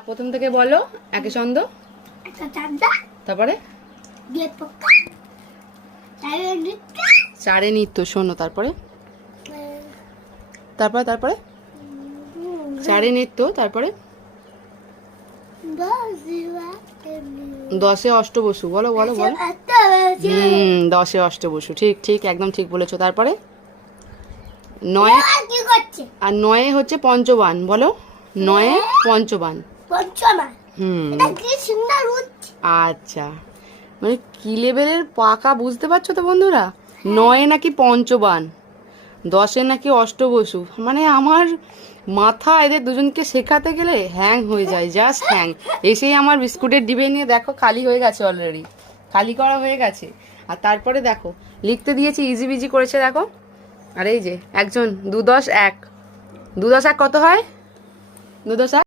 প্রথম থেকে বলো একে ছন্দ তারপরে চারে নৃত্য শোনো তারপরে তারপরে তারপরে চারে নৃত্য তারপরে দশে অষ্টবসু বলো বলো বলো দশে অষ্টবসু ঠিক ঠিক একদম ঠিক বলেছো তারপরে নয় আর নয়ে হচ্ছে পঞ্চবান বলো নয়ে পঞ্চবান আচ্ছা মানে কি লেভেলের পাকা বুঝতে পারছো তো বন্ধুরা নয়ে নাকি পঞ্চবান দশে নাকি অষ্টবসু মানে আমার মাথা এদের দুজনকে শেখাতে গেলে হ্যাং হয়ে যায় জাস্ট হ্যাং এসেই আমার বিস্কুটের ডিবে নিয়ে দেখো খালি হয়ে গেছে অলরেডি খালি করা হয়ে গেছে আর তারপরে দেখো লিখতে দিয়েছি ইজি বিজি করেছে দেখো আর এই যে একজন 2 10 1 2 10 1 কত হয় 2 10 1